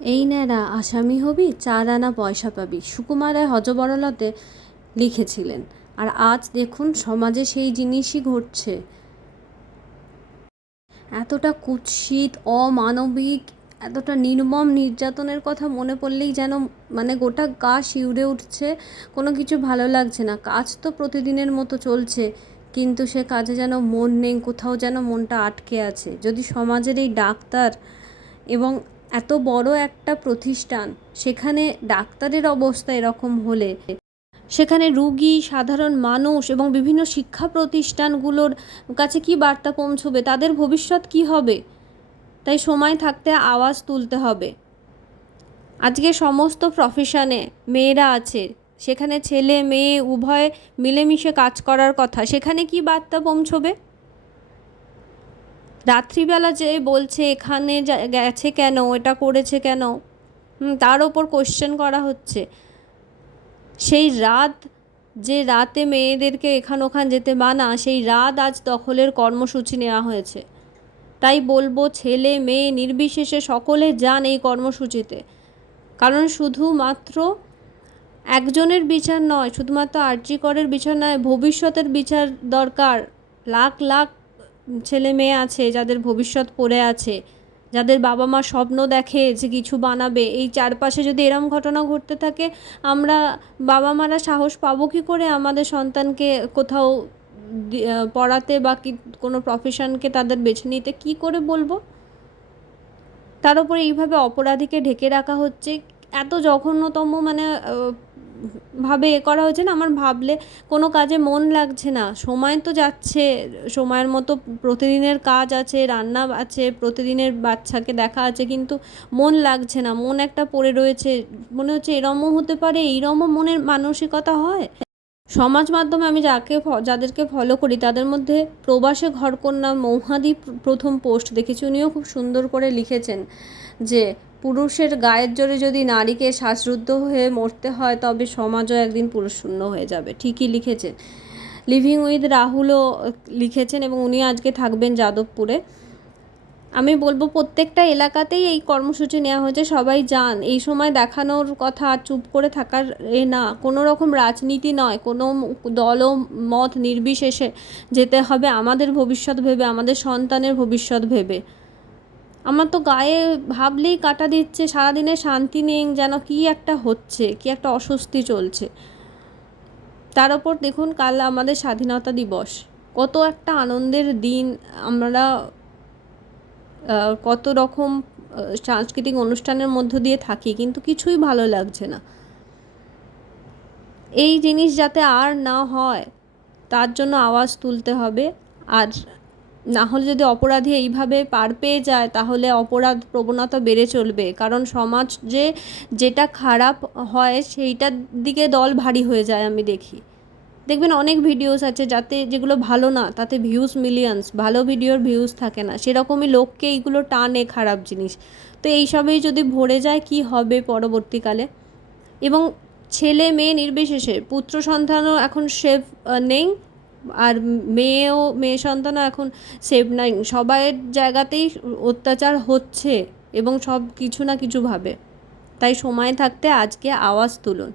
এই ন্যাড়া আসামি হবি, 4 আনা পয়সা পাবি, সুকুমার রায় হযবরলতে লিখেছিলেন। আর আজ দেখুন সমাজে সেই জিনিসই ঘটছে। এতটা কুৎসিত, অমানবিক, এতটা নির্মম নির্যাতনের কথা মনে পড়লেই যেন মানে গোটা গা শিউরে উঠছে। কোনো কিছু ভালো লাগছে না। কাজ তো প্রতিদিনের মতো চলছে, কিন্তু সে কাজে যেন মন নেই, কোথাও যেন মনটা আটকে আছে। যদি সমাজের এই ডাক্তার এবং এত বড় একটা প্রতিষ্ঠান, সেখানে ডাক্তারের অবস্থা এরকম হলে সেখানে রুগী, সাধারণ মানুষ এবং বিভিন্ন শিক্ষা প্রতিষ্ঠানগুলোর কাছে কী বার্তা পৌঁছবে, তাদের ভবিষ্যৎ কী হবে? তাই সময় থাকতে আওয়াজ তুলতে হবে। আজকে সমস্ত প্রফেশনে মেয়েরা আছে, সেখানে ছেলে মেয়ে উভয় মিলেমিশে কাজ করার কথা, সেখানে কী বার্তা পৌঁছবে? রাত্রিবেলা যে বলছে এখানে গেছে কেন, এটা করেছে কেন, তার ওপর কোশ্চেন করা হচ্ছে। সেই রাত, যে রাতে মেয়েদেরকে এখান ওখান যেতে মানা, সেই রাত আজ দখলের কর্মসূচি নেওয়া হয়েছে। তাই বলবো, ছেলে মেয়ে নির্বিশেষে সকলে যান এই কর্মসূচিতে। কারণ শুধুমাত্র একজনের বিচার নয়, শুধুমাত্র আরজি করের বিচার নয়, ভবিষ্যতের বিচার দরকার। লাখ লাখ ছেলে মেয়ে আছে যাদের ভবিষ্যৎ পড়ে আছে, যাদের বাবা মা স্বপ্ন দেখে যে কিছু বানাবে। এই চারপাশে যদি এরম ঘটনা ঘটতে থাকে, আমরা বাবা মারা সাহস পাবো কী করে আমাদের সন্তানকে কোথাও পড়াতে বা কোনো প্রফেশনকে তাদের বেছে নিতে? কী করে বলবো? তার উপরে এইভাবে অপরাধীকে ঢেকে রাখা হচ্ছে, এত জঘন্যতম মানে ভাবে করা হয়েছে না, আমার ভাবলে কোনো কাজে মন লাগছে না। সময় তো যাচ্ছে, সময়ের মতো প্রতিদিনের কাজ আছে, রান্না আছে, প্রতিদিনের বাচ্চাকে দেখা আছে, কিন্তু মন লাগছে না। মন একটা পড়ে রয়েছে, মনে হচ্ছে এরমও হতে পারে, এইরমও মনের মানসিকতা হয়। সমাজ মাধ্যমে আমি যাদেরকে ফলো করি, তাদের মধ্যে প্রবাসে ঘরকন্যা মৌহাদি প্রথম পোস্ট দেখেছি। উনিও খুব সুন্দর করে লিখেছেন যে পুরুষের গায়ের জোরে যদি নারীকে শ্বাসরুদ্ধ হয়ে মরতে হয়, তবে সমাজও একদিন পুরুষশূন্য হয়ে যাবে। ঠিকই লিখেছেন। লিভিং উইথ রাহুলও লিখেছেন, এবং উনি আজকে থাকবেন যাদবপুরে। আমি বলবো প্রত্যেকটা এলাকাতেই এই কর্মসূচি নেওয়া হয়েছে, সবাই যান। এই সময় দেখানোর কথা, চুপ করে থাকার না, কোনো রকম রাজনীতি নয়, কোনো দল মত নির্বিশেষে যেতে হবে আমাদের ভবিষ্যৎ ভেবে, আমাদের সন্তানের ভবিষ্যৎ ভেবে। আমার তো গায়ে ভাবলেই কাঁটা দিচ্ছে, সারাদিনে শান্তি নেই, যেন কী একটা হচ্ছে, কী একটা অস্বস্তি চলছে। তার ওপর দেখুন, কাল আমাদের স্বাধীনতা দিবস, কত একটা আনন্দের দিন। আমরা কত রকম সাংস্কৃতিক অনুষ্ঠানের মধ্য দিয়ে থাকি, কিন্তু কিছুই ভালো লাগছে না। এই জিনিস যাতে আর না হয়, তার জন্য আওয়াজ তুলতে হবে। আর না হলে যদি অপরাধী এইভাবে পার পেয়ে যায়, তাহলে অপরাধ প্রবণতা বেড়ে চলবে। কারণ সমাজ যেটা খারাপ হয়, সেইটার দিকে দল ভারী হয়ে যায়। আমি দেখি, দেখবেন অনেক ভিডিওস আছে যেগুলো ভালো না, তাতে ভিউজ মিলিয়ন্স, ভালো ভিডিওর ভিউজ থাকে না। সেরকমই লোককে এইগুলো টানে খারাপ জিনিস। তো এইসবেই যদি ভরে যায়, কি হবে পরবর্তীকালে? এবং ছেলে মেয়ে নির্বিশেষে পুত্র সন্তানও এখন সেফ নেই, আর মেয়ে সন্তানও এখন সেফ নাই। সবাইয়ের জায়গাতেই অত্যাচার হচ্ছে, এবং সব কিছু না কিছুভাবে। তাই সময় থাকতে আজকে আওয়াজ তুলুন।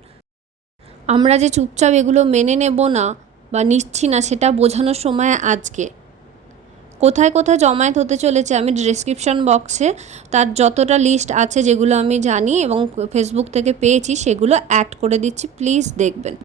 আমরা যে চুপচাপ এগুলো মেনে নেব না বা নিচ্ছি না, সেটা বোঝানোর সময় আজকে। কোথায় কোথায় জমায়েত হতে চলেছে, আমি ডেসক্রিপশন বক্সে তার যতটা লিস্ট আছে, যেগুলো আমি জানি এবং ফেসবুক থেকে পেয়েছি, সেগুলো অ্যাড করে দিচ্ছি, প্লিজ দেখবেন।